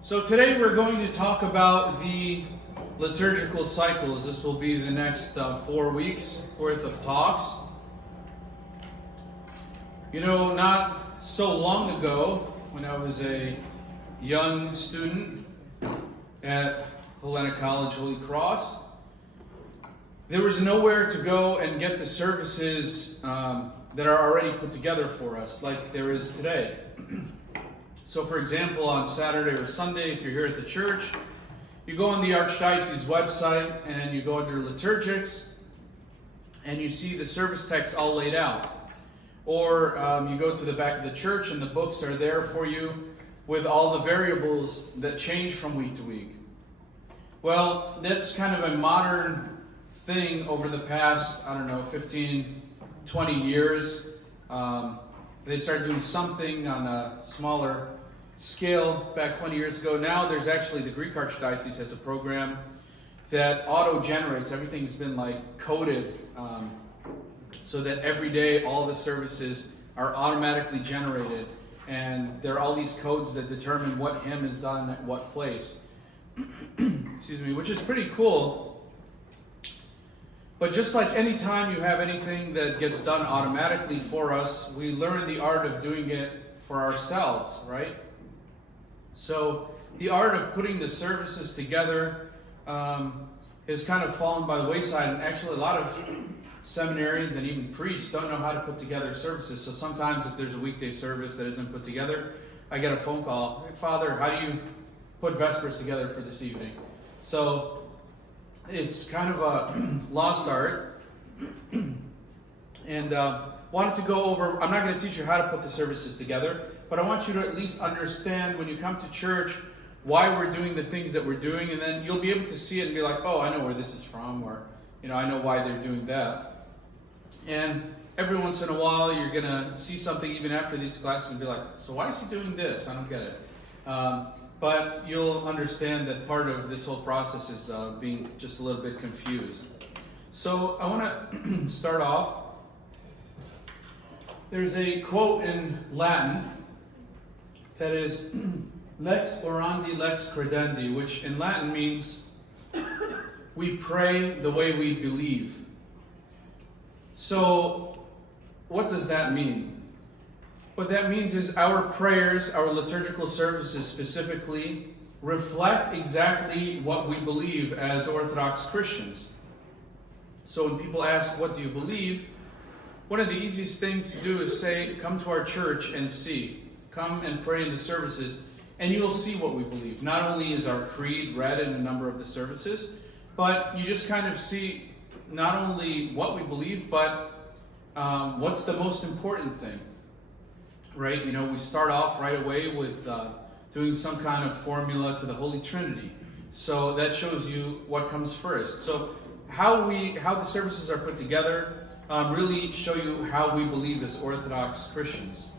So today we're going to talk about the liturgical cycles. This will be the next 4 weeks worth of talks. You know, not so long ago, when I was a young student at Helena College Holy Cross, there was nowhere to go and get the services that are already put together for us, like there is today. So for example, on Saturday or Sunday, if you're here at the church, you go on the Archdiocese website and you go under Liturgics and you see the service text all laid out. Or you go to the back of the church and the books are there for you with all the variables that change from week to week. Well, that's kind of a modern thing over the past, 15, 20 years. They started doing something on a smaller scale back 20 years ago. Now there's actually, the Greek Archdiocese has a program that auto-generates. Everything's been coded so that every day all the services are automatically generated. And there are all these codes that determine what hymn is done at what place. Excuse me, which is pretty cool. But just like any time you have anything that gets done automatically for us, we learn the art of doing it for ourselves, right? So the art of putting the services together has kind of fallen by the wayside. And actually a lot of seminarians and even priests don't know how to put together services. So sometimes if there's a weekday service that isn't put together, I get a phone call. Hey, Father, how do you put Vespers together for this evening? So it's kind of a lost art. And wanted to go over, I'm not going to teach you how to put the services together, but I want you to at least understand when you come to church why we're doing the things that we're doing, and then you'll be able to see it and be like, oh, I know where this is from, or I know why they're doing that. And every once in a while you're going to see something even after these classes and be like, so why is he doing this? I don't get it. But you'll understand that part of this whole process is being just a little bit confused. So I want to start off. There's a quote in Latin that is lex orandi, lex credendi, which in Latin means we pray the way we believe. So what does that mean? What that means is our prayers, our liturgical services specifically, reflect exactly what we believe as Orthodox Christians. So when people ask, what do you believe? One of the easiest things to do is say, come to our church and see. Come and pray in the services, and you'll see what we believe. Not only is our creed read in a number of the services, but you just kind of see not only what we believe, but what's the most important thing. Right? We start off right away with doing some kind of formula to the Holy Trinity. So that shows you what comes first. So how the services are put together really show you how we believe as Orthodox Christians.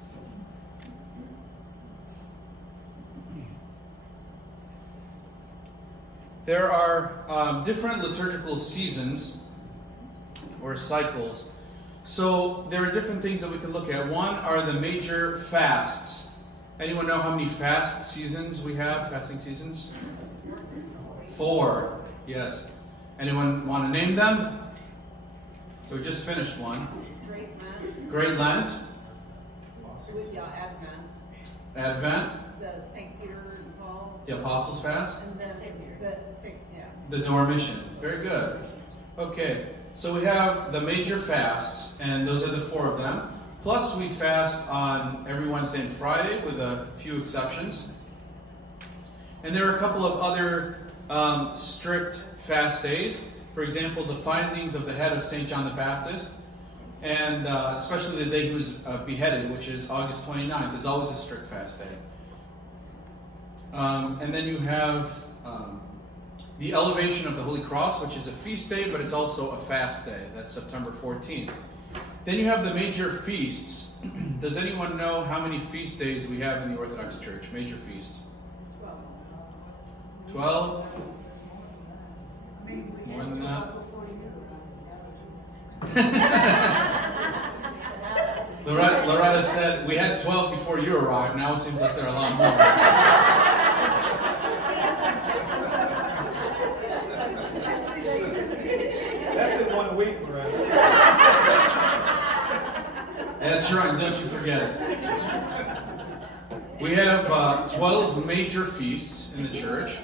There are different liturgical seasons or cycles. So there are different things that we can look at. One are the major fasts. Anyone know how many fast seasons we have, fasting seasons? 4, yes. Anyone want to name them? So we just finished one. Great Lent. Advent. Advent. The St. Peter and Paul. The Apostles' Fast. And then The Dormition. Very good. Okay, so we have the major fasts, and those are the 4 of them. Plus we fast on every Wednesday and Friday with a few exceptions. And there are a couple of other strict fast days. For example, the findings of the head of St. John the Baptist, and especially the day he was beheaded, which is August 29th. It's always a strict fast day. And then you have the elevation of the Holy Cross, which is a feast day, but it's also a fast day. That's September 14th. Then you have the major feasts. Does anyone know how many feast days we have in the Orthodox Church? Major feasts. 12? More than that? Loretta said, we had 12 before you arrived. Now it seems like there are a lot more. forget it. We have 12 major feasts in the church.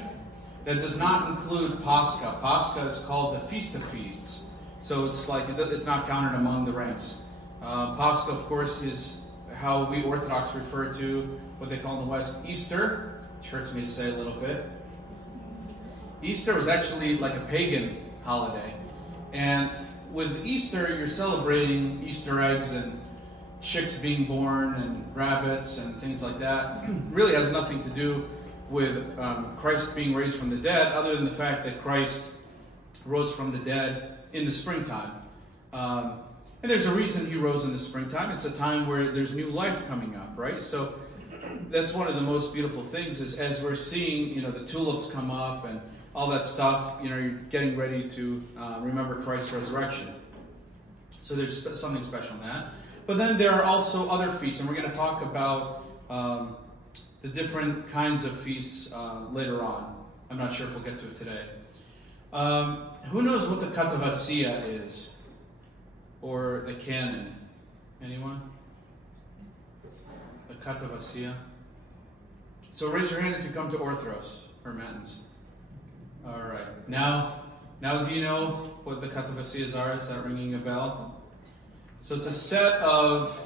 That does not include Pascha. Pascha is called the Feast of Feasts. So it's like it's not counted among the ranks. Pascha, of course, is how we Orthodox refer to what they call in the West Easter, which hurts me to say a little bit. Easter was actually like a pagan holiday. And with Easter, you're celebrating Easter eggs and chicks being born and rabbits and things like that. Really has nothing to do with Christ being raised from the dead, other than the fact that Christ rose from the dead in the springtime. And there's a reason he rose in the springtime. It's a time where there's new life coming up, right? So that's one of the most beautiful things is as we're seeing, the tulips come up and all that stuff, you're getting ready to remember Christ's resurrection. So there's something special in that. But then there are also other feasts, and we're going to talk about the different kinds of feasts later on. I'm not sure if we'll get to it today. Who knows what the Katavasia is? Or the canon? Anyone? The Katavasia? So raise your hand if you come to Orthros or Matins. All right. Now do you know what the Katavasias are? Is that ringing a bell? So it's a set of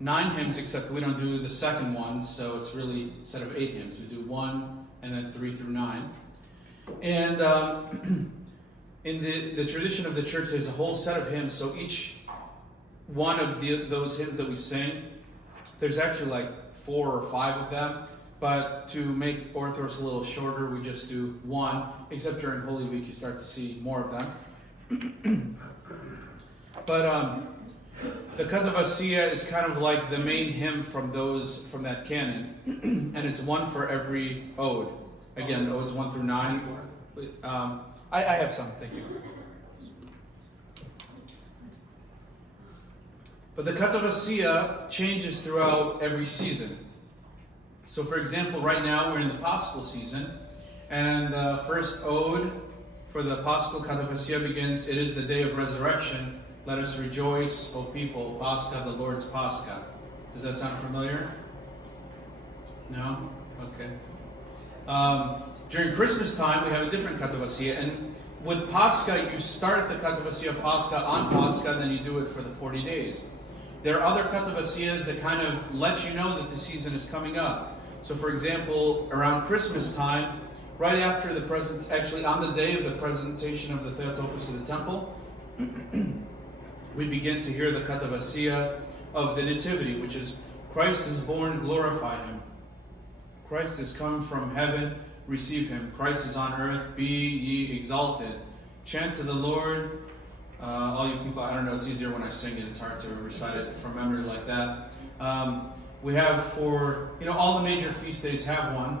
9 hymns, except we don't do the second one, so it's really a set of 8 hymns. We do 1 and then 3 through 9. And in the tradition of the church, there's a whole set of hymns, so each one of those hymns that we sing, there's actually like 4 or 5 of them, but to make Orthros a little shorter, we just do 1, except during Holy Week you start to see more of them. But the Katavasia is kind of like the main hymn from that canon, and it's 1 for every ode. Again, odes 1 through 9. I have some, thank you. But the Katavasia changes throughout every season. So, for example, right now we're in the Paschal season, and the first ode for the Paschal Katavasia begins, "It is the day of resurrection. Let us rejoice, O people, Pascha, the Lord's Pascha." Does that sound familiar? No? Okay. During Christmas time, we have a different Katavasia, and with Pascha, you start the Katavasia Pascha on Pascha, and then you do it for the 40 days. There are other Katavasias that kind of let you know that the season is coming up. So, for example, around Christmas time, right after actually on the day of the presentation of the Theotokos of the temple, we begin to hear the Katavasia of the Nativity, which is, "Christ is born, glorify him. Christ is come from heaven, receive him. Christ is on earth, be ye exalted. Chant to the Lord, all you people." I don't know, it's easier when I sing it. It's hard to recite it from memory like that. We have for, all the major feast days have one.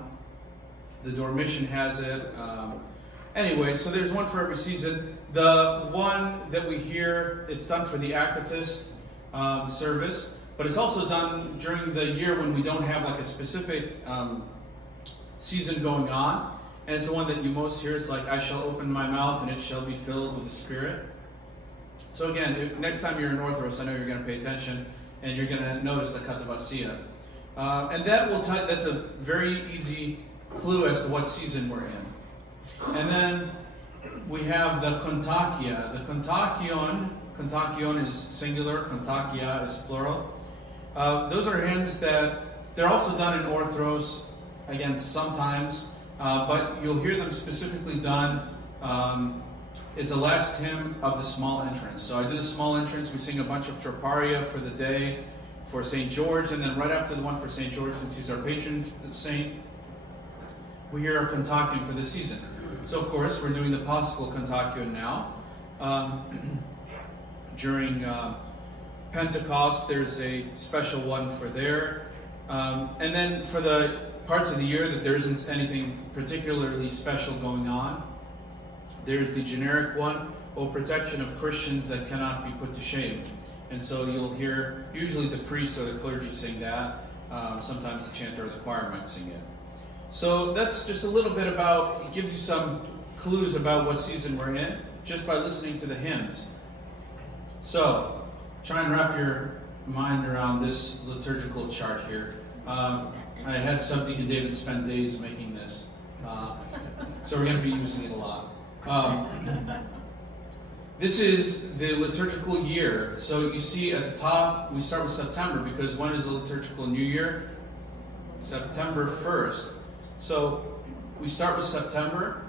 The Dormition has it. Anyway, so there's one for every season. The one that we hear, it's done for the Akathist service, but it's also done during the year when we don't have like a specific season going on. And it's the one that you most hear. It's like, "I shall open my mouth and it shall be filled with the Spirit." So again, next time you're in Orthros, I know you're going to pay attention and you're going to notice the Katavasia. And that's a very easy clue as to what season we're in. And then we have the Kontakia. The Kontakion is singular, Kontakia is plural. Those are hymns that, they're also done in Orthros, again, sometimes, but you'll hear them specifically done. It's the last hymn of the small entrance. So I do the small entrance, we sing a bunch of troparia for the day, for St. George, and then right after the one for St. George, since he's our patron saint, we hear our Kontakion for the season. So of course, we're doing the Paschal Kontakion now. During Pentecost, there's a special one for there. And then for the parts of the year that there isn't anything particularly special going on, there's the generic one, "O protection of Christians that cannot be put to shame." And so you'll hear, usually the priest or the clergy sing that. Sometimes the chanter or the choir might sing it. So that's just a little bit about, it gives you some clues about what season we're in, just by listening to the hymns. So, try and wrap your mind around this liturgical chart here. I had Subdeacon David spend days making this, so we're going to be using it a lot. This is the liturgical year. So you see at the top, we start with September, because when is the liturgical new year? September 1st. So we start with September,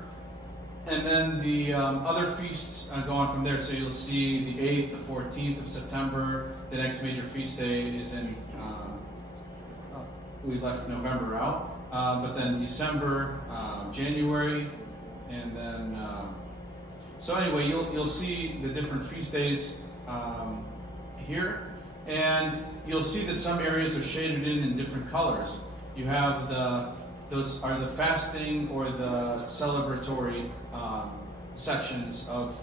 and then the other feasts go on from there. So you'll see the 8th, the 14th of September. The next major feast day is in, we left November out, but then December, January, and then, so anyway, you'll see the different feast days here, and you'll see that some areas are shaded in different colors. You have those are the fasting or the celebratory sections of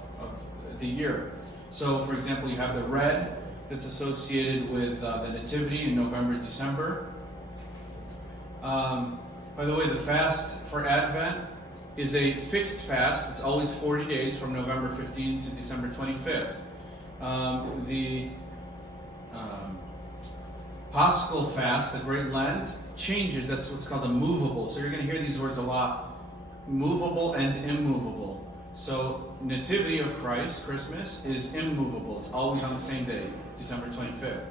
the year. So, for example, you have the red that's associated with the Nativity in November, December. By the way, the fast for Advent is a fixed fast. It's always 40 days from November 15 to December 25th. The Paschal fast, the Great Lent, changes. That's what's called a movable. So you're going to hear these words a lot. Movable and immovable. So Nativity of Christ, Christmas, is immovable. It's always on the same day, December 25th.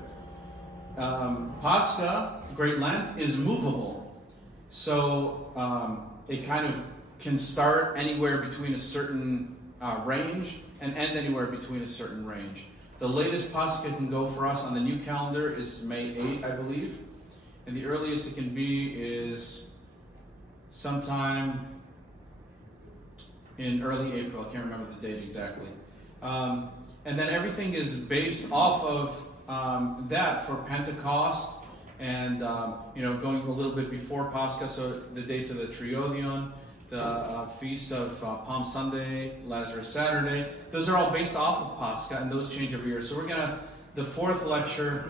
Pascha, Great Lent, is movable. So it kind of can start anywhere between a certain range and end anywhere between a certain range. The latest Pascha can go for us on the new calendar is May 8, I believe. And the earliest it can be is sometime in early April. I can't remember the date exactly. And then everything is based off of that for Pentecost and going a little bit before Pascha, so the days of the Triodion, the feasts of Palm Sunday, Lazarus Saturday. Those are all based off of Pascha, and those change every year. So the fourth lecture,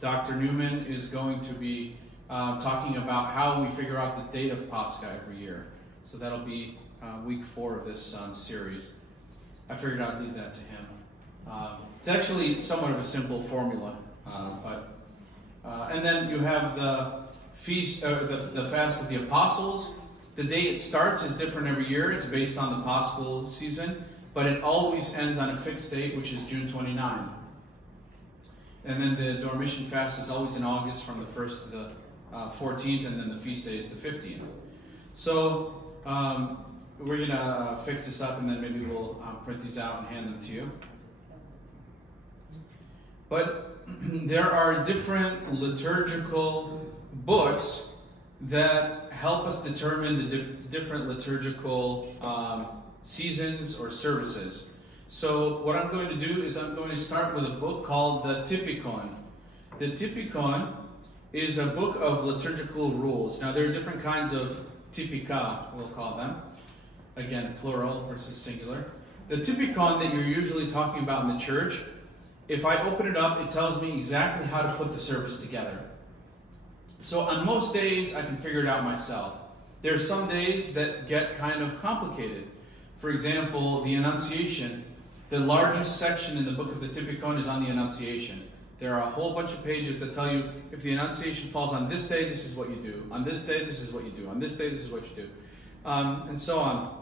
Dr. Newman is going to be talking about how we figure out the date of Pascha every year. So that'll be week 4 of this series. I figured I'd leave that to him. It's actually somewhat of a simple formula, and then you have the feast, the fast of the Apostles. The day it starts is different every year. It's based on the Paschal season, but it always ends on a fixed date, which is June 29. And then the Dormition fast is always in August from the 1st to the 14th, and then the feast day is the 15th. So we're going to fix this up, and then maybe we'll print these out and hand them to you. But there are different liturgical books that help us determine the different liturgical seasons or services. So what I'm going to do is I'm going to start with a book called the Typikon. The Typikon is a book of liturgical rules. Now there are different kinds of typika, we'll call them. Again, plural versus singular. The Typikon that you're usually talking about in the church, if I open it up, it tells me exactly how to put the service together. So on most days, I can figure it out myself. There are some days that get kind of complicated. For example, the Annunciation. The largest section in the book of the Typikon is on the Annunciation. There are a whole bunch of pages that tell you if the Annunciation falls on this day, this is what you do. On this day, this is what you do. On this day, this is what you do. And so on.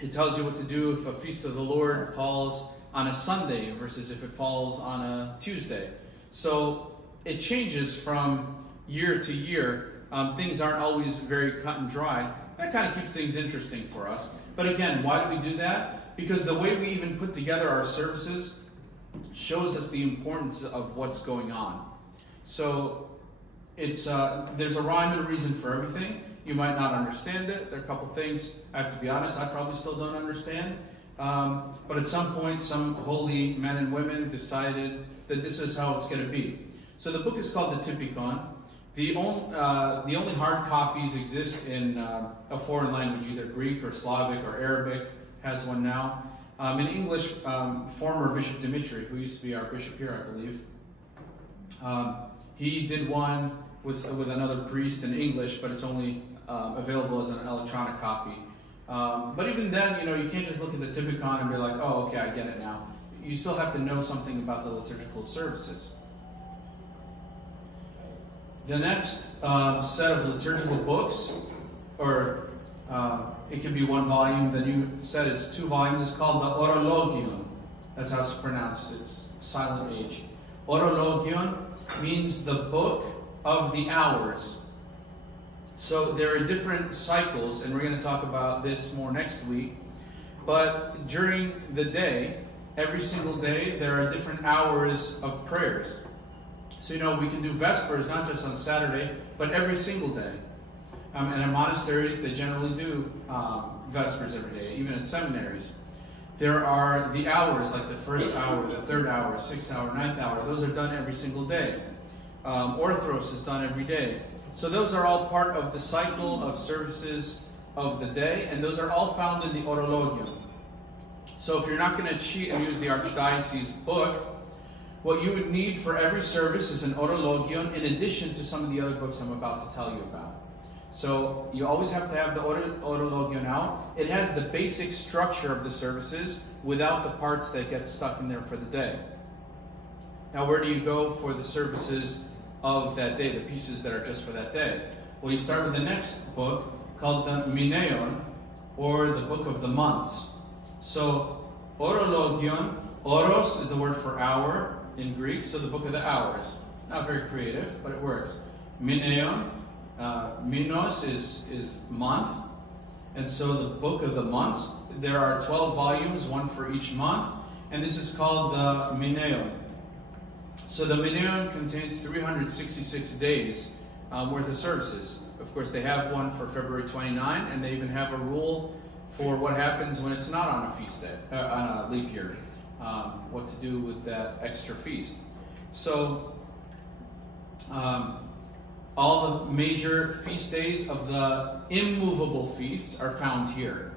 It tells you what to do if a Feast of the Lord falls on a Sunday versus if it falls on a Tuesday. So it changes from year to year. Things aren't always very cut and dry. That kind of keeps things interesting for us. But again, why do we do that? Because the way we even put together our services shows us the importance of what's going on. So it's there's a rhyme and a reason for everything. You might not understand it. There are a couple things, I have to be honest, I probably still don't understand. But at some point, some holy men and women decided that this is how it's going to be. So the book is called the Typikon. The only hard copies exist in a foreign language, either Greek or Slavic or Arabic has one now. In English, former Bishop Dimitri, who used to be our bishop here, I believe, he did one with another priest in English, but it's only available as an electronic copy. But even then, you can't just look at the Typikon and be like, oh, okay, I get it now. You still have to know something about the liturgical services. The next set of liturgical books, or it can be one volume. The new set is 2 volumes. It's called the Orologion. That's how it's pronounced. It's silent H. Orologion means the book of the hours. So there are different cycles, and we're going to talk about this more next week. But during the day, every single day, there are different hours of prayers. So, we can do Vespers not just on Saturday, but every single day. And in monasteries, they generally do Vespers every day, even in seminaries. There are the hours, like the first hour, the third hour, 6th hour, 9th hour. Those are done every single day. Orthros is done every day. So those are all part of the cycle of services of the day, and those are all found in the Orologion. So if you're not going to cheat and use the Archdiocese book, what you would need for every service is an Orologion in addition to some of the other books I'm about to tell you about. So you always have to have the Orologion out. It has the basic structure of the services without the parts that get stuck in there for the day. Now, where do you go for the services of that day, the pieces that are just for that day? Well, you start with the next book called the Mineon, or the Book of the Months. So, Orologion, oros is the word for hour in Greek, so the Book of the Hours. Not very creative, but it works. Mineon, Minos is month, and so the Book of the Months, there are 12 volumes, one for each month, and this is called the Mineon. So the Mineon contains 366 days worth of services. Of course, they have one for February 29, and they even have a rule for what happens when it's not on a feast day, on a leap year, what to do with that extra feast. So, all the major feast days of the immovable feasts are found here.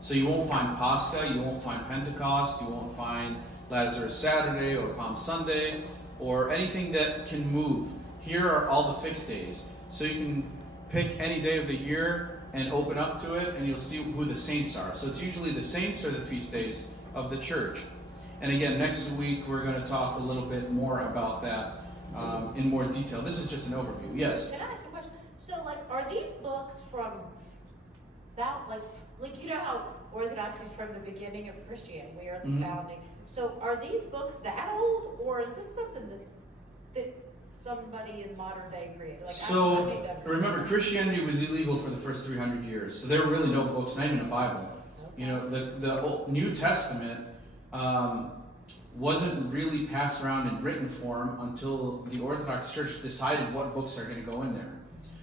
So you won't find Pascha, you won't find Pentecost, you won't find Lazarus Saturday or Palm Sunday, or anything that can move. Here are all the fixed days. So you can pick any day of the year and open up to it, and you'll see who the saints are. So it's usually the saints or the feast days of the church. And again, next week we're going to talk a little bit more about that in more detail. This is just an overview. Yes? Can I ask a question? So, are these books from that, how Orthodoxy is from the beginning of Christianity, we are the founding. So, are these books that old, or is this something that somebody in modern day created? Remember, Christianity was illegal for the first 300 years, so there were really no books, not even a Bible. Okay. The Old, New Testament wasn't really passed around in written form until the Orthodox Church decided what books are going to go in there.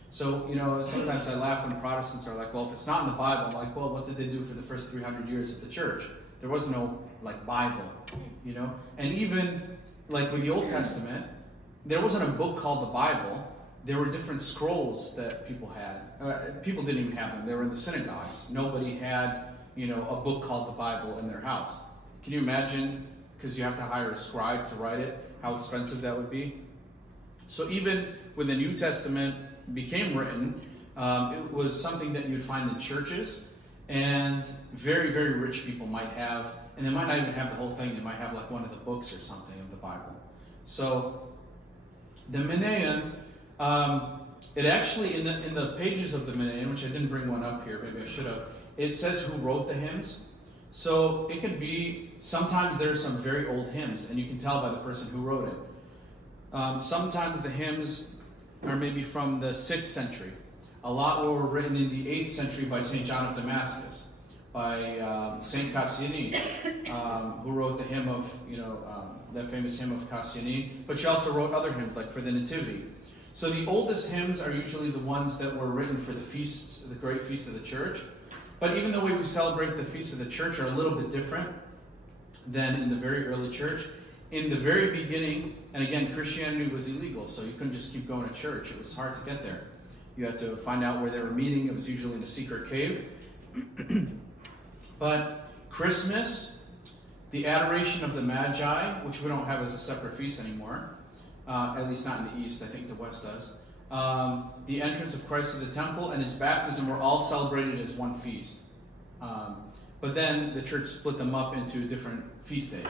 So, sometimes I laugh when Protestants are like, well, if it's not in the Bible, I'm like, well, what did they do for the first 300 years of the church? There was no, Bible, And even, with the Old Testament, there wasn't a book called the Bible. There were different scrolls that people had. People didn't even have them. They were in the synagogues. Nobody had, a book called the Bible in their house. Can you imagine, because you have to hire a scribe to write it, how expensive that would be? So even when the New Testament became written, it was something that you'd find in churches, and very, very rich people might have, and they might not even have the whole thing, they might have one of the books or something of the Bible. So the Mineon, it actually, in the pages of the Mineon, which I didn't bring one up here, maybe I should have, it says who wrote the hymns. So it could be, sometimes there's some very old hymns, and you can tell by the person who wrote it. Sometimes the hymns are maybe from the 6th century. A lot were written in the 8th century by St. John of Damascus, by St. Cassiani, who wrote the hymn of, that famous hymn of Cassiani, but she also wrote other hymns, like for the Nativity. So the oldest hymns are usually the ones that were written for the feasts, the great feasts of the church. But even the way we celebrate the feasts of the church are a little bit different than in the very early church. In the very beginning, and again, Christianity was illegal, so you couldn't just keep going to church. It was hard to get there. You had to find out where they were meeting. It was usually in a secret cave. But Christmas, the Adoration of the Magi, which we don't have as a separate feast anymore, at least not in the East, I think the West does. The entrance of Christ to the temple and his baptism were all celebrated as one feast. But then the church split them up into different feast days.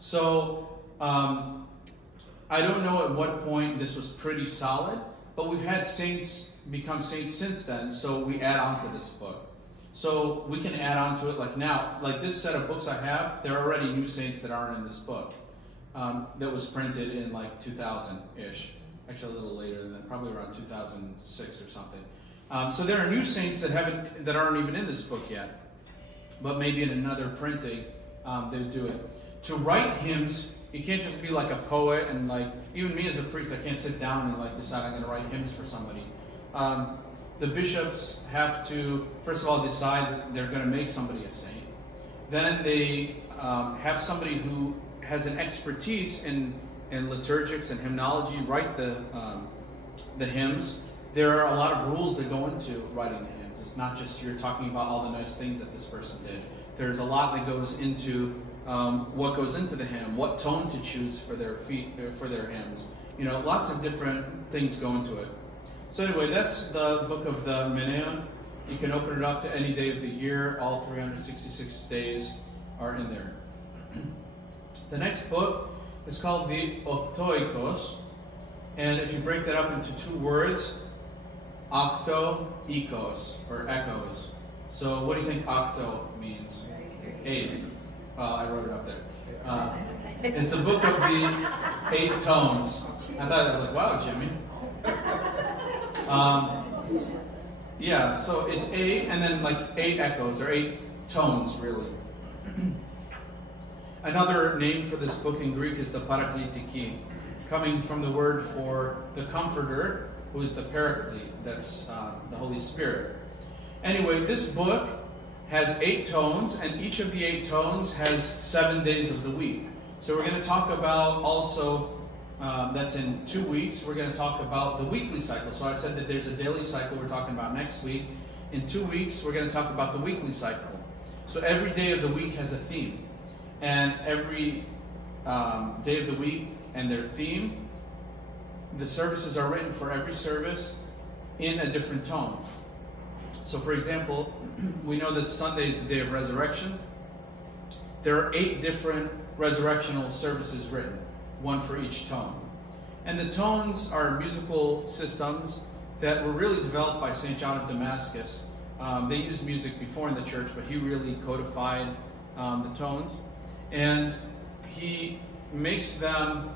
So I don't know at what point this was pretty solid, but we've had saints become saints since then, so we add on to this book. So we can add on to it, like now, like this set of books I have, there are already new saints that aren't in this book. That was printed in like 2000-ish. Actually a little later than that, probably around 2006 or something. So there are new saints that aren't even in this book yet. But maybe in another printing, they would do it. To write hymns, you can't just be like a poet and like, even me as a priest, I can't sit down and like decide I'm going to write hymns for somebody. The bishops have to, first of all, decide that they're going to make somebody a saint. Then they have somebody who has an expertise in liturgics and hymnology write the hymns. There are a lot of rules that go into writing the hymns. It's not just you're talking about all the nice things that this person did. There's a lot that goes into what goes into the hymn, what tone to choose for their hymns. You know, lots of different things go into it. So anyway, that's the book of the Menaion. You can open it up to any day of the year. All 366 days are in there. The next book is called the Octoikos. And if you break that up into two words, octo, ekos, or echoes. So what do you think octo means? 8. I wrote it up there. It's a book of the 8 tones. I thought, I was like, wow, Jimmy. Yeah, so it's 8, and then like 8 echoes, or 8 tones, really. Another name for this book in Greek is the Paraklitiki, coming from the word for the Comforter, who is the Paraclete, that's the Holy Spirit. Anyway, this book has 8 tones, and each of the 8 tones has 7 days of the week. So we're going to talk about also, that's in 2 weeks, we're going to talk about the weekly cycle. So I said that there's a daily cycle we're talking about next week. In 2 weeks, we're going to talk about the weekly cycle. So every day of the week has a theme. And every day of the week and their theme, the services are written for every service in a different tone. So for example, we know that Sunday is the day of resurrection. There are 8 different resurrectional services written, one for each tone. And the tones are musical systems that were really developed by St. John of Damascus. They used music before in the church, but he really codified the tones. And he makes them,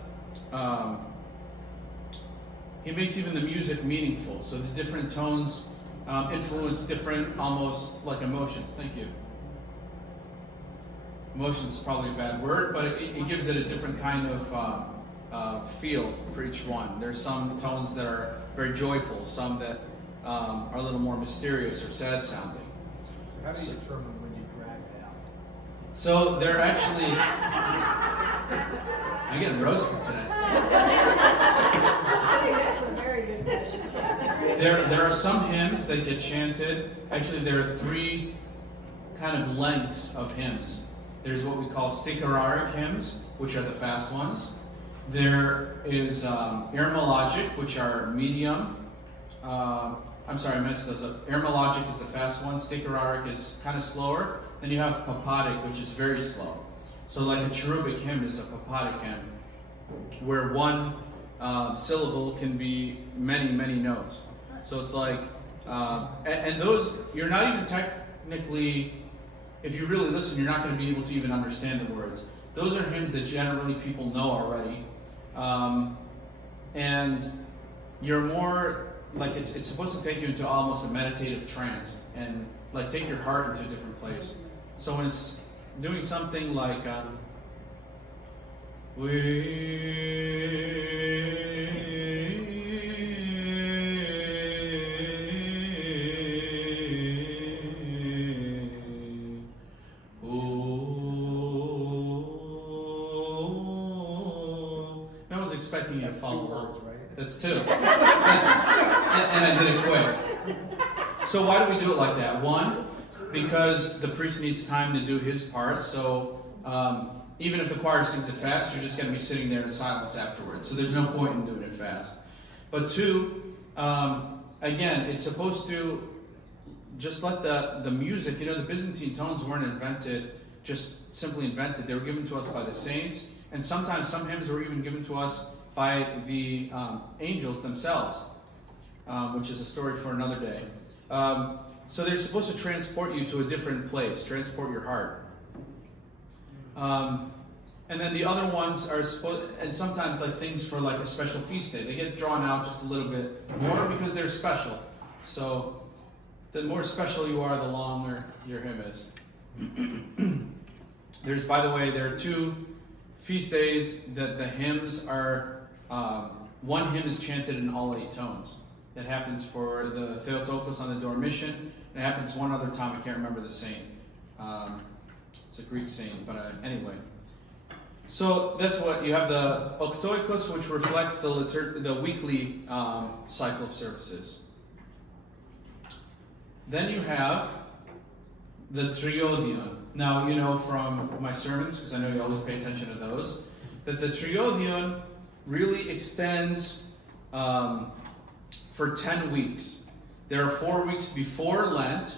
he makes even the music meaningful. So the different tones influence different, almost like emotions. Thank you. Emotions is probably a bad word, but it gives it a different kind of feel for each one. There's some tones that are very joyful, some that are a little more mysterious or sad sounding. So how do you determine when you drag it out? So they're actually, I'm getting roasted today. I think that's a very good question. There are some hymns that get chanted. Actually, there are 3 kind of lengths of hymns. There's what we call sticharic hymns, which are the fast ones. There is irmologic, which are medium. I'm sorry, I messed those up. Irmologic is the fast one. Sticharic is kind of slower. Then you have papatic, which is very slow. So like a cherubic hymn is a papatic hymn, where one syllable can be many, many notes. So it's like, and those, you're not even technically, if you really listen, you're not going to be able to even understand the words. Those are hymns that generally people know already. And you're more, like it's supposed to take you into almost a meditative trance and like take your heart into a different place. So when it's doing something like, expecting you to follow along. Right? That's 2. and I did it quick. So why do we do it like that? 1, because the priest needs time to do his part. So even if the choir sings it fast, you're just going to be sitting there in silence afterwards. So there's no point in doing it fast. But 2, again, it's supposed to just let the music, the Byzantine tones weren't invented, just simply invented. They were given to us by the saints. And sometimes some hymns were even given to us by the angels themselves. which is a story for another day. So they're supposed to transport you to a different place, transport your heart. And then the other ones are supposed, and sometimes like things for like a special feast day, they get drawn out just a little bit more because they're special. So the more special you are, the longer your hymn is. There's, by the way, there are 2 feast days that the hymns are, one hymn is chanted in all 8 tones. That happens for the Theotokos on the Dormition, and it happens one other time, I can't remember the saint. It's a Greek saint, but anyway. So that's what, you have the Oktoikos, which reflects the weekly cycle of services. Then you have the Triodion. Now, you know from my sermons, because I know you always pay attention to those, that the Triodion really extends for 10 weeks. There are 4 weeks before Lent,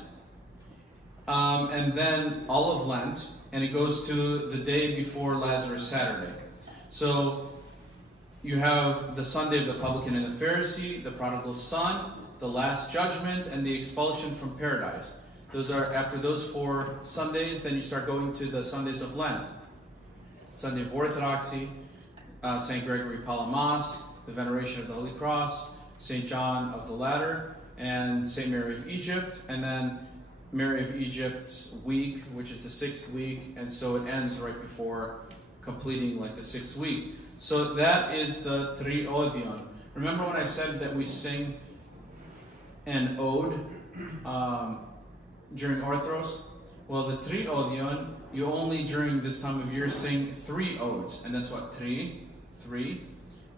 and then all of Lent, and it goes to the day before Lazarus Saturday. So you have the Sunday of the publican and the Pharisee, the prodigal son, the last judgment, and the expulsion from paradise. Those are, after those 4 Sundays, then you start going to the Sundays of Lent. Sunday of Orthodoxy, St. Gregory Palamas, the Veneration of the Holy Cross, St. John of the Ladder, and St. Mary of Egypt, and then Mary of Egypt's week, which is the 6th week, and so it ends right before completing like the 6th week. So that is the Triodion. Remember when I said that we sing an ode during Orthros? Well, the Triodion, you only during this time of year sing 3 odes, and that's what 3,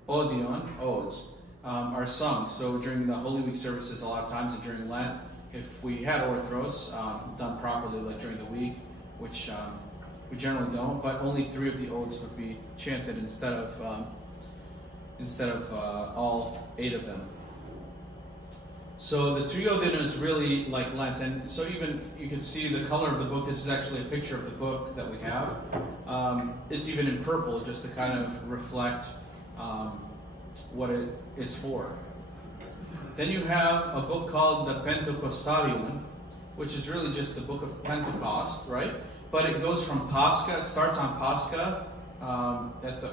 Odion, odes, are sung. So during the Holy Week services, a lot of times, and during Lent, if we had Orthros done properly, like during the week, which we generally don't, but only 3 of the odes would be chanted instead of all 8 of them. So the Triodion is really like Lent, and so even you can see the color of the book. This is actually a picture of the book that we have. It's even in purple, just to kind of reflect what it is for. Then you have a book called the Pentecostalion, which is really just the book of Pentecost, right? But it goes from Pascha. It starts on Pascha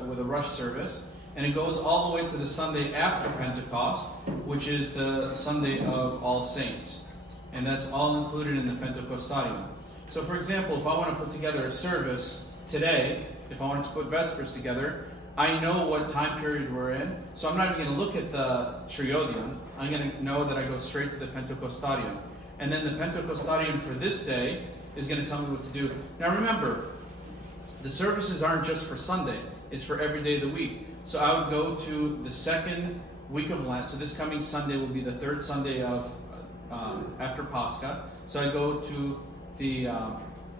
with a rush service, and it goes all the way to the Sunday after Pentecost, which is the Sunday of All Saints. And that's all included in the Pentecostalion. So for example, if I want to put together a service today, if I wanted to put Vespers together, I know what time period we're in, so I'm not even going to look at the Triodion. I'm going to know that I go straight to the Pentecostalion. And then the Pentecostalion for this day is going to tell me what to do. Now remember, the services aren't just for Sunday, it's for every day of the week. So I would go to the 2nd week of Lent. So this coming Sunday will be the 3rd Sunday of after Pascha. So I go to the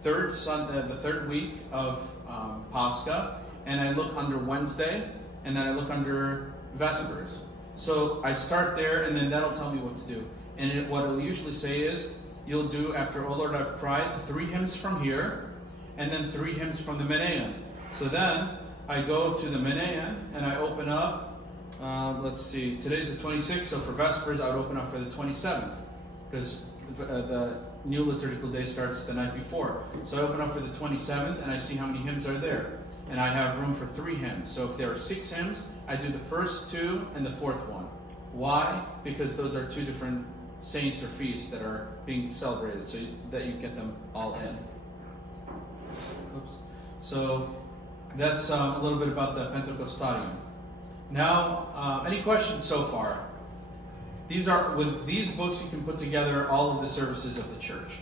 3rd week of Pascha, and I look under Wednesday, and then I look under Vespers. So I start there, and then that'll tell me what to do. And what it'll usually say is, you'll do, after O Lord I've Cried, 3 hymns from here, and then 3 hymns from the Menean. So then I go to the Menean, and I open up, let's see, today's the 26th, so for Vespers I would open up for the 27th, because the new liturgical day starts the night before. So I open up for the 27th, and I see how many hymns are there. And I have room for 3 hymns. So if there are 6 hymns, I do the first 2 and the 4th one. Why? Because those are 2 different saints or feasts that are being celebrated, so that you get them all in. Oops. So that's a little bit about the Pentecostalion. Now, any questions so far? With these books, you can put together all of the services of the church.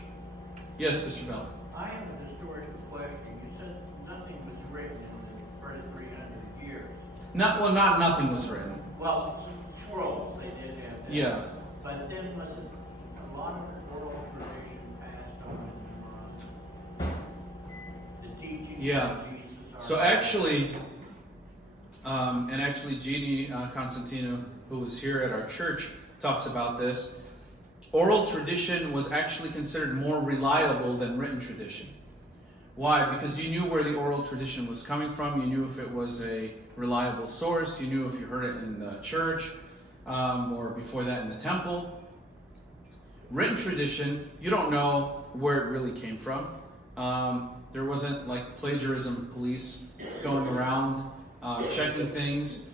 Yes, Mr. Bell. I have a historical question. You said nothing was written in the first 300 years. Not nothing was written. Well, scrolls, they did have that. Yeah. But then was it a lot of oral tradition passed on the teaching Yeah. of Jesus? So actually, Jeannie Constantino, who was here at our church, talks about this. Oral tradition was actually considered more reliable than written tradition. Why? Because you knew where the oral tradition was coming from. You knew if it was a reliable source. You knew if you heard it in the church. or before that in the temple. Written tradition, you don't know where it really came from. There wasn't like plagiarism police going around checking things.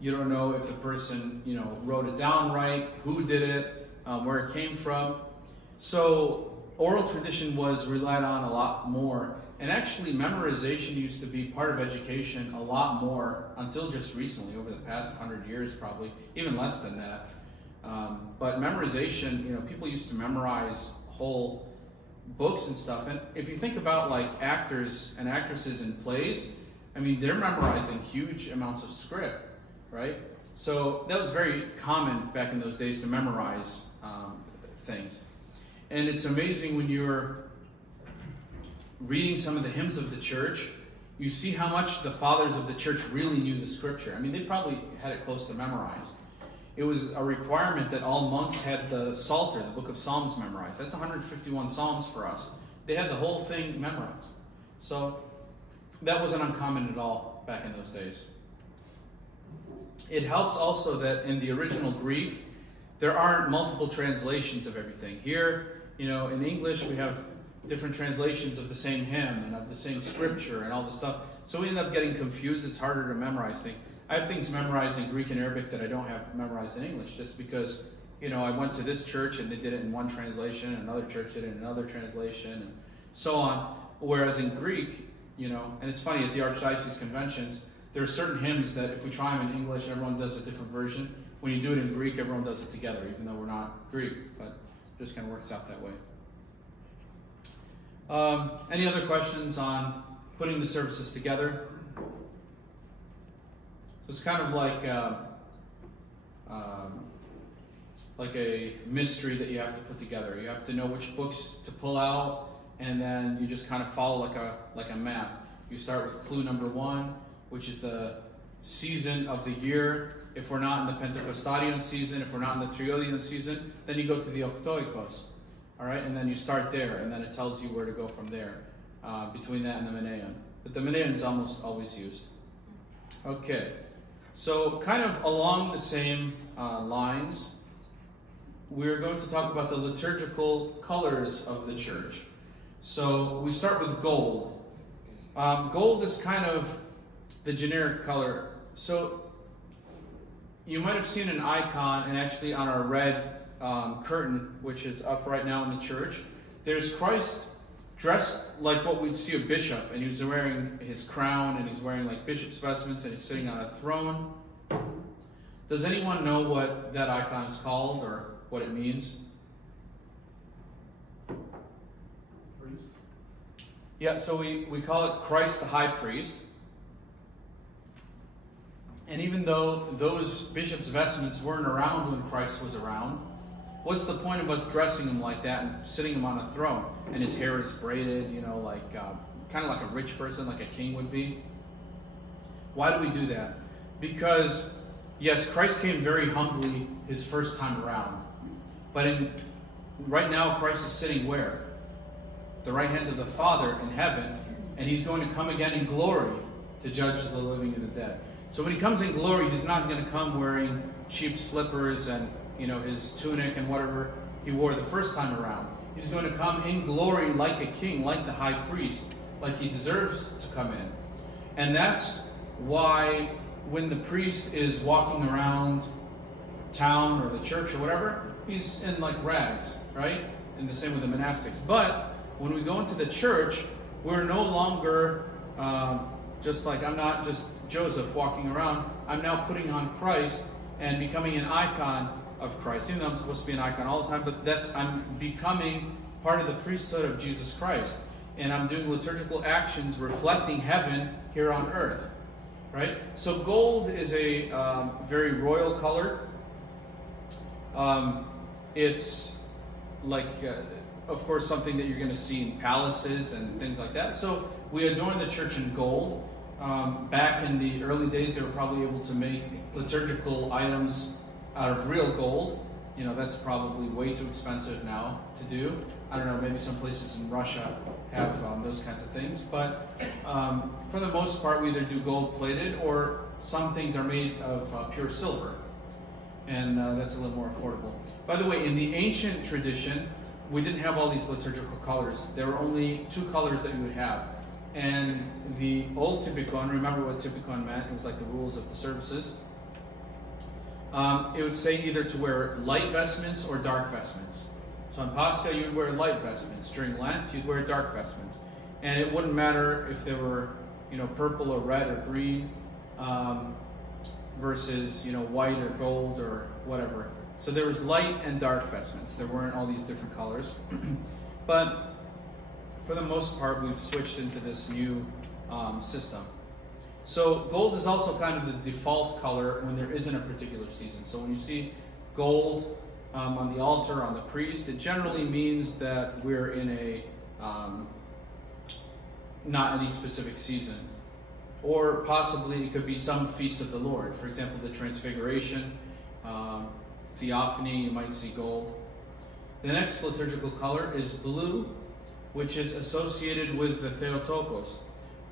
You don't know if the person, wrote it down right, who did it, where it came from. So oral tradition was relied on a lot more. And actually memorization used to be part of education a lot more until just recently, over the past 100 years probably, even less than that. But memorization, people used to memorize whole books and stuff. And if you think about like actors and actresses in plays, they're memorizing huge amounts of script, right? So that was very common back in those days to memorize things. And it's amazing when you're reading some of the hymns of the church, you see how much the fathers of the church really knew the scripture. They probably had it close to memorized. It was a requirement that all monks had the Psalter, the book of Psalms, memorized. That's 151 Psalms for us. They had the whole thing memorized. So that wasn't uncommon at all back in those days. It helps also that in the original Greek, there aren't multiple translations of everything. Here, in English, we have different translations of the same hymn and of the same scripture and all this stuff. So we end up getting confused. It's harder to memorize things. I have things memorized in Greek and Arabic that I don't have memorized in English, just because, I went to this church and they did it in one translation, and another church did it in another translation, and so on. Whereas in Greek, and it's funny, at the Archdiocese conventions, there are certain hymns that if we try them in English, everyone does a different version. When you do it in Greek, everyone does it together, even though we're not Greek, but it just kind of works out that way. Any other questions on putting the services together? So it's kind of like a mystery that you have to put together. You have to know which books to pull out, and then you just kind of follow like a map. You start with clue number 1, which is the season of the year. If we're not in the Pentecostalian season, if we're not in the Triodian season, then you go to the Octoikos. All right, and then you start there, and then it tells you where to go from there, between that and the Menaion. But the Menaion is almost always used. Okay, so kind of along the same lines, we're going to talk about the liturgical colors of the church. So we start with gold. Gold is kind of the generic color. So you might have seen an icon, and actually on our red curtain, which is up right now in the church, there's Christ dressed like what we'd see a bishop, and he's wearing his crown, and he's wearing like bishop's vestments, and he's sitting on a throne. Does anyone know what that icon is called or what it means? Priest? Yeah, so we call it Christ the High Priest. And even though those bishop's vestments weren't around when Christ was around, what's the point of us dressing him like that and sitting him on a throne? And his hair is braided, kind of like a rich person, like a king would be. Why do we do that? Because, yes, Christ came very humbly his first time around. But right now, Christ is sitting where? The right hand of the Father in heaven. And he's going to come again in glory to judge the living and the dead. So when he comes in glory, he's not going to come wearing cheap slippers and his tunic and whatever he wore the first time around. He's going to come in glory like a king, like the high priest, like he deserves to come in. And that's why when the priest is walking around town or the church or whatever, he's in like rags, right? And the same with the monastics. But when we go into the church, we're no longer just like, I'm not just Joseph walking around. I'm now putting on Christ and becoming an icon of Christ, even though I'm supposed to be an icon all the time, but I'm becoming part of the priesthood of Jesus Christ. And I'm doing liturgical actions reflecting heaven here on earth, right? So gold is a very royal color. It's like, of course, something that you're going to see in palaces and things like that. So we adorn the church in gold. Back in the early days, they were probably able to make liturgical items out of real gold. That's probably way too expensive now to do. I don't know, maybe some places in Russia have those kinds of things. But for the most part, we either do gold-plated or some things are made of pure silver. and that's a little more affordable. By the way, in the ancient tradition, we didn't have all these liturgical colors. There were only 2 colors that you would have. And the old typicon, remember what typicon meant? It was like the rules of the services. It would say either to wear light vestments or dark vestments. So on Pascha, you'd wear light vestments. During Lent, you'd wear dark vestments. And it wouldn't matter if they were, purple or red or green, versus, white or gold or whatever. So there was light and dark vestments. There weren't all these different colors. But for the most part, we've switched into this new system. So gold is also kind of the default color when there isn't a particular season. So when you see gold on the altar, on the priest, it generally means that we're in a not any specific season. Or possibly it could be some feast of the Lord. For example, the Transfiguration, Theophany, you might see gold. The next liturgical color is blue, which is associated with the Theotokos.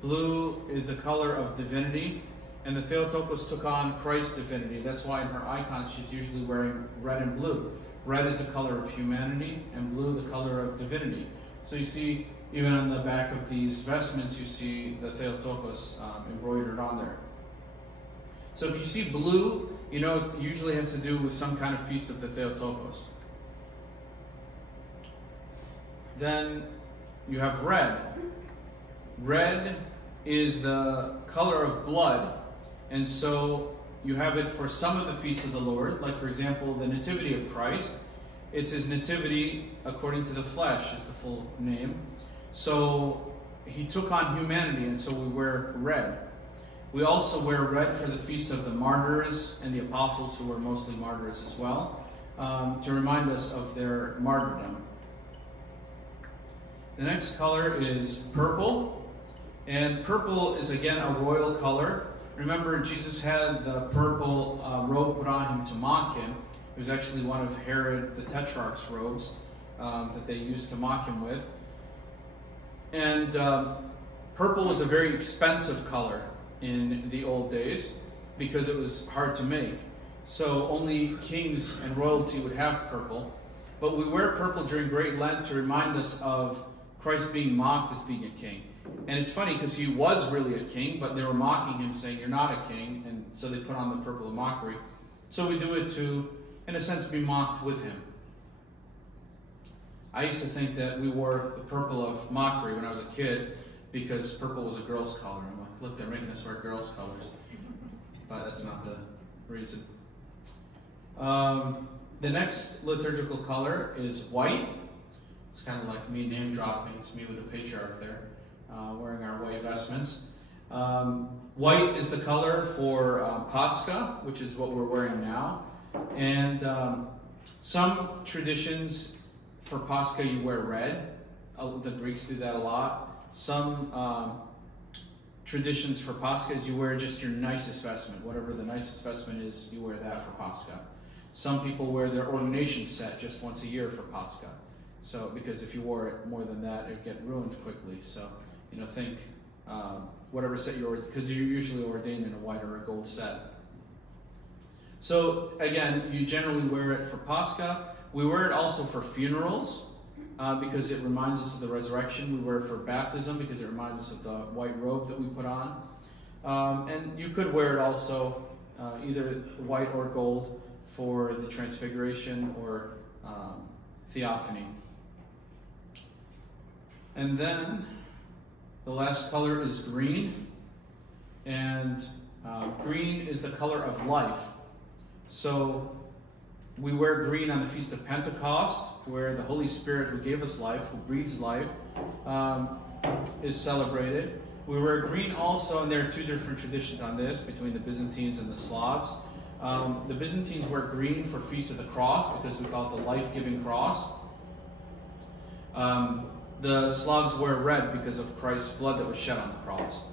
Blue is the color of divinity, and the Theotokos took on Christ's divinity. That's why in her icon she's usually wearing red and blue. Red is the color of humanity, and blue the color of divinity. So you see, even on the back of these vestments, you see the Theotokos embroidered on there. So if you see blue, it usually has to do with some kind of feast of the Theotokos. Then you have red. Red is the color of blood, and so you have it for some of the feasts of the Lord, like for example the Nativity of Christ. It's his nativity according to the flesh is the full name. So he took on humanity, and so we wear red. We also wear red for the feasts of the martyrs and the apostles, who were mostly martyrs as well, to remind us of their martyrdom. The next color is purple. And purple is again a royal color. Remember, Jesus had the purple robe put on him to mock him. It was actually one of Herod the Tetrarch's robes that they used to mock him with. And purple was a very expensive color in the old days because it was hard to make. So only kings and royalty would have purple. But we wear purple during Great Lent to remind us of Christ being mocked as being a king. And it's funny because he was really a king, but they were mocking him, saying, "You're not a king," and so they put on the purple of mockery. So we do it to, in a sense, be mocked with him. I used to think that we wore the purple of mockery when I was a kid because purple was a girl's color. I'm like, look, they're making us wear girls' colors. But that's not the reason. The next liturgical color is white. It's kind of like me name dropping. It's me with the patriarch there, wearing our white vestments. White is the color for Pascha, which is what we're wearing now. And some traditions for Pascha you wear red. The Greeks do that a lot. Some traditions for Pascha is you wear just your nicest vestment. Whatever the nicest vestment is, you wear that for Pascha. Some people wear their ordination set just once a year for Pascha. So, because if you wore it more than that, it would get ruined quickly. So, think whatever set you're, because you're usually ordained in a white or a gold set. So, again, you generally wear it for Pascha. We wear it also for funerals because it reminds us of the resurrection. We wear it for baptism because it reminds us of the white robe that we put on. And you could wear it also either white or gold for the Transfiguration or Theophany. And then the last color is green. And green is the color of life. So we wear green on the Feast of Pentecost, where the Holy Spirit who gave us life, who breathes life, is celebrated. We wear green also, and there are two different traditions on this between the Byzantines and the Slavs. The Byzantines wear green for Feast of the Cross because we call it the life-giving cross. The Slavs wear red because of Christ's blood that was shed on the cross.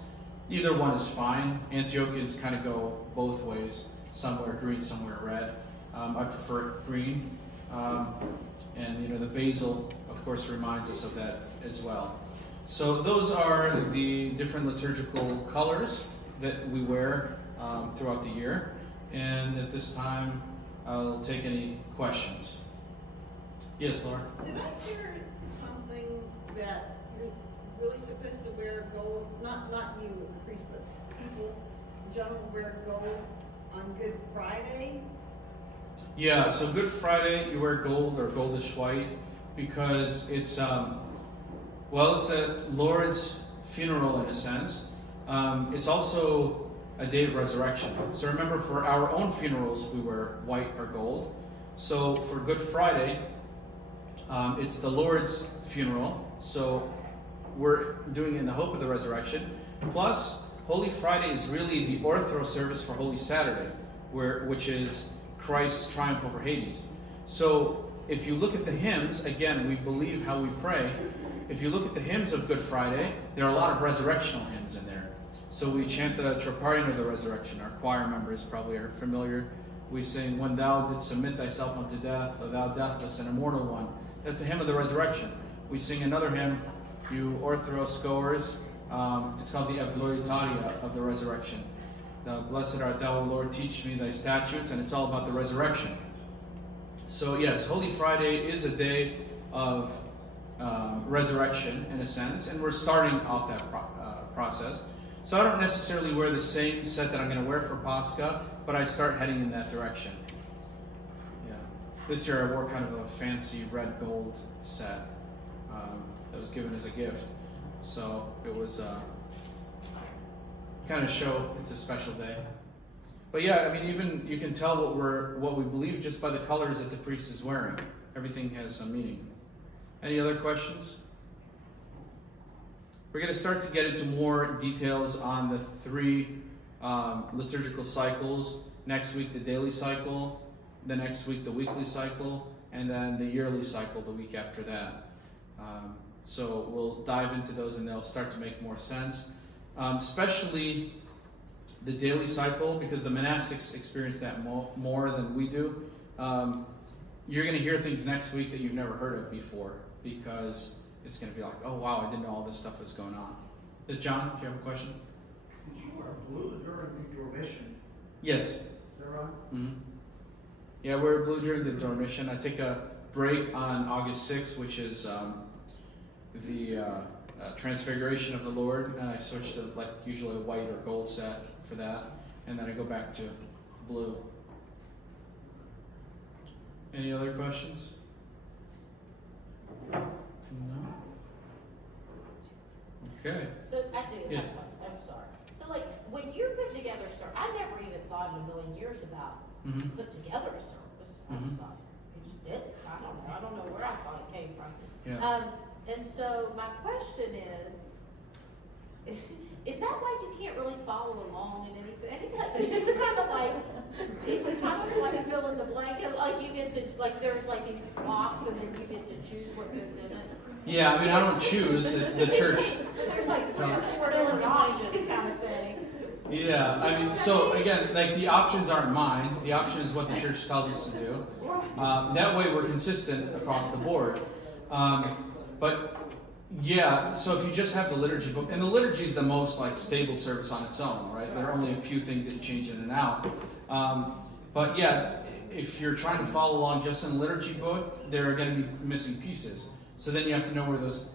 Either one is fine. Antiochians kind of go both ways. Some wear green, some wear red. I prefer green. And the basil, of course, reminds us of that as well. So those are the different liturgical colors that we wear throughout the year. And at this time, I'll take any questions. Yes, Laura? Did I hear something that you're really supposed to wear gold, not you, priest, but people in general wear gold on Good Friday? Yeah, so Good Friday, you wear gold or goldish white because it's, it's a Lord's funeral in a sense. It's also a day of resurrection. So remember, for our own funerals, we wear white or gold. So for Good Friday, it's the Lord's funeral. So we're doing it in the hope of the resurrection. Plus, Holy Friday is really the orthro service for Holy Saturday, which is Christ's triumph over Hades. So if you look at the hymns, again, we believe how we pray. If you look at the hymns of Good Friday, there are a lot of resurrectional hymns in there. So we chant the Troparion of the Resurrection. Our choir members probably are familiar. We sing, "When thou didst submit thyself unto death, O thou deathless and immortal one." That's a hymn of the resurrection. We sing another hymn, you Orthros goers. It's called the Evloitaria of the resurrection. Blessed art thou, O Lord, teach me thy statutes, and it's all about the resurrection. So yes, Holy Friday is a day of resurrection in a sense, and we're starting off that process. So I don't necessarily wear the same set that I'm going to wear for Pascha, but I start heading in that direction. Yeah. This year I wore kind of a fancy red gold set that was given as a gift. So it was kind of show it's a special day. But yeah, I mean, even you can tell what we believe just by the colors that the priest is wearing. Everything has some meaning. Any other questions? We're going to start to get into more details on the 3 liturgical cycles. Next week, the daily cycle. The next week, the weekly cycle. And then the yearly cycle the week after that. So we'll dive into those and they'll start to make more sense. Especially the daily cycle, because the monastics experience that more than we do. You're going to hear things next week that you've never heard of before, because it's going to be like, oh wow, I didn't know all this stuff was going on. John, do you have a question? Did you wear blue during the Dormition? Yes. Is that right? Mm-hmm. Yeah, we're blue during the Dormition. I take a break on August 6th, which is the Transfiguration of the Lord, and I switch to usually a white or gold set for that, and then I go back to blue. Any other questions? No? Okay. So I do Yes. have one, I'm sorry. So when you're putting together a service, I never even thought in a million years about Mm-hmm. put together a service. I Mhm. was like, you just did it. I don't know where I thought it came from. Yeah. And so my question is that why you can't really follow along in anything? Because you're kind of it's kind of like fill in the blank, and you get to, there's these blocks, and then you get to choose what goes in it. Yeah, I mean, I don't choose the church. But there's 3 or 4 different options kind of thing. Yeah, I mean, so again, the options aren't mine. The option is what the church tells us to do. That way we're consistent across the board. But yeah, so if you just have the liturgy book, and the liturgy is the most stable service on its own, right? There are only a few things that you change in and out. But yeah, if you're trying to follow along just in the liturgy book, there are going to be missing pieces. So then you have to know where those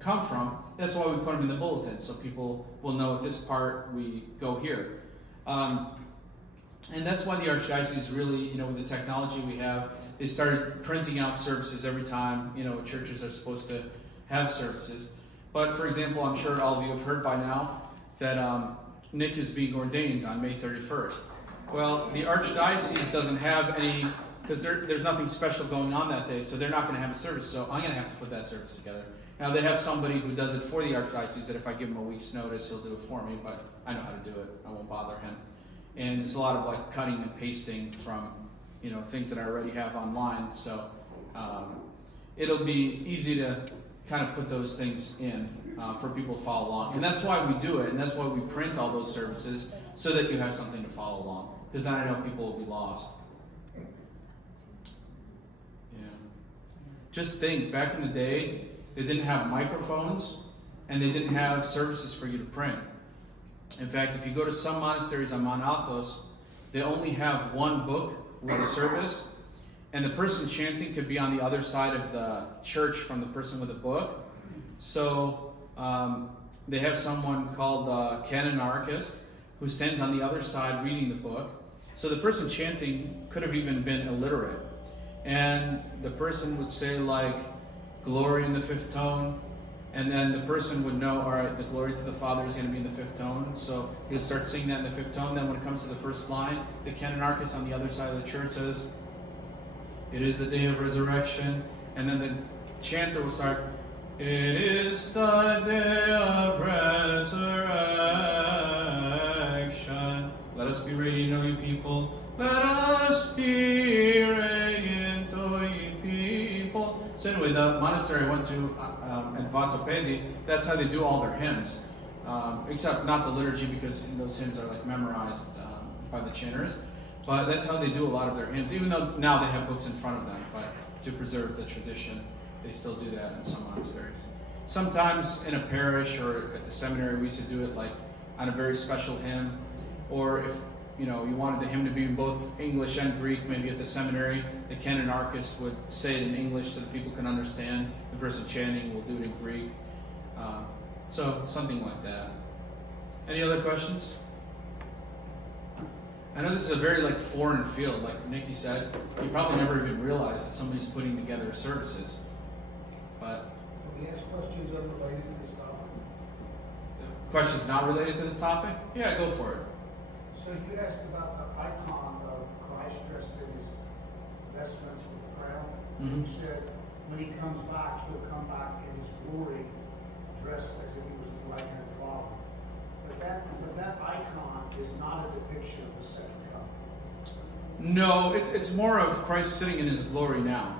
come from. That's why we put them in the bulletin, so people will know at this part we go here. And that's why the Archdiocese really, with the technology we have, they started printing out services every time, churches are supposed to have services. But for example, I'm sure all of you have heard by now that Nick is being ordained on May 31st. Well, the Archdiocese doesn't have any, because there's nothing special going on that day, so they're not going to have a service, so I'm going to have to put that service together. Now, they have somebody who does it for the Archdiocese that if I give him a week's notice, he'll do it for me, but I know how to do it. I won't bother him. And it's a lot of cutting and pasting from, things that I already have online, so it'll be easy to kind of put those things in for people to follow along. And that's why we do it, and that's why we print all those services, so that you have something to follow along. Because I know people will be lost. Yeah. Just think, back in the day, they didn't have microphones, and they didn't have services for you to print. In fact, if you go to some monasteries on Mount Athos, they only have one book with the service, and the person chanting could be on the other side of the church from the person with the book. So they have someone called the canonarchist who stands on the other side reading the book. So the person chanting could have even been illiterate. And the person would say like, glory in the fifth tone. And then the person would know, all right, the glory to the Father is going to be in the fifth tone. So he'll start singing that in the fifth tone. Then when it comes to the first line, the canonarchist on the other side of the church says, it is the day of resurrection. And then the chanter will start, it is the day of resurrection. Let us be radiant, O ye people. Let us be radiant, O ye people. So anyway, the monastery I went to in Vatopedi, that's how they do all their hymns. Except not the liturgy, because those hymns are like memorized by the chanters. But that's how they do a lot of their hymns, even though now they have books in front of them. But to preserve the tradition, they still do that in some monasteries. Sometimes in a parish or at the seminary, we used to do it like on a very special hymn. Or if you wanted the hymn to be in both English and Greek, maybe at the seminary, the canonarchist would say it in English so that people can understand. The person chanting will do it in Greek. So something like that. Any other questions? I know this is a very foreign field, like Nikki said. You probably never even realized that somebody's putting together services. But Can we ask questions unrelated to this topic? questions not related to this topic? Yeah, go for it. So you asked about the icon of Christ dressed in his vestments with the crown. Mhm. You said when he comes back, he'll come back in his glory, dressed as if he was the right hand of the Father. But that icon is not a depiction of the second coming. No, it's more of Christ sitting in his glory now.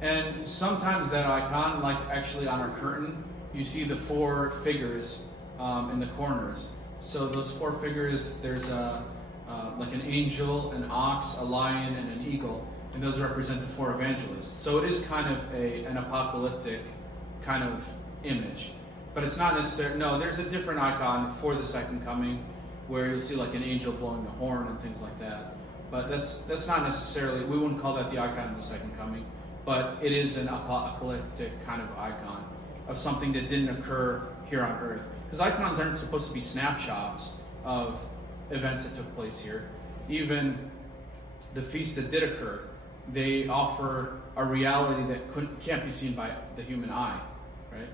And sometimes that icon, like actually on our curtain, you see the four figures in the corners. So those four figures, there's like an angel, an ox, a lion, and an eagle, and those represent the four evangelists. So it is kind of an apocalyptic kind of image. But it's not necessarily, no, there's a different icon for the second coming where you'll see like an angel blowing the horn and things like that. But that's not necessarily, we wouldn't call that the icon of the second coming, but it is an apocalyptic kind of icon of something that didn't occur here on earth. Because icons aren't supposed to be snapshots of events that took place here. Even the feasts that did occur, they offer a reality that can't be seen by the human eye, right?